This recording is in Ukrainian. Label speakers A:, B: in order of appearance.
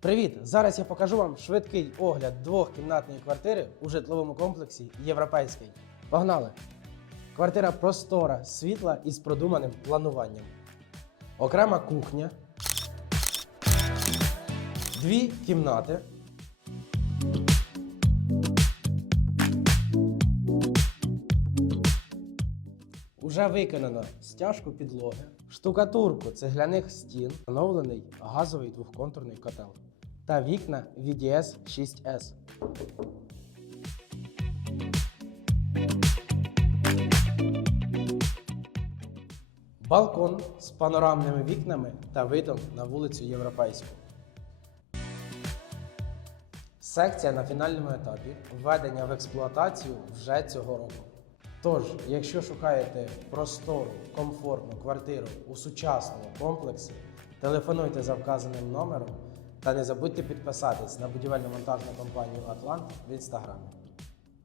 A: Привіт! Зараз я покажу вам швидкий огляд двохкімнатної квартири у житловому комплексі Європейський. Погнали! Квартира простора, світла і з продуманим плануванням. Окрема кухня. Дві кімнати. Уже виконано стяжку підлоги, штукатурку цегляних стін, встановлений газовий двохконтурний котел та вікна VDS 6S. Балкон з панорамними вікнами та видом на вулицю Європейську. Секція на фінальному етапі введення в експлуатацію вже цього року. Тож, якщо шукаєте простору, комфортну квартиру у сучасному комплексі, телефонуйте за вказаним номером та не забудьте підписатись на будівельно-монтажну компанію Атлант в інстаграмі.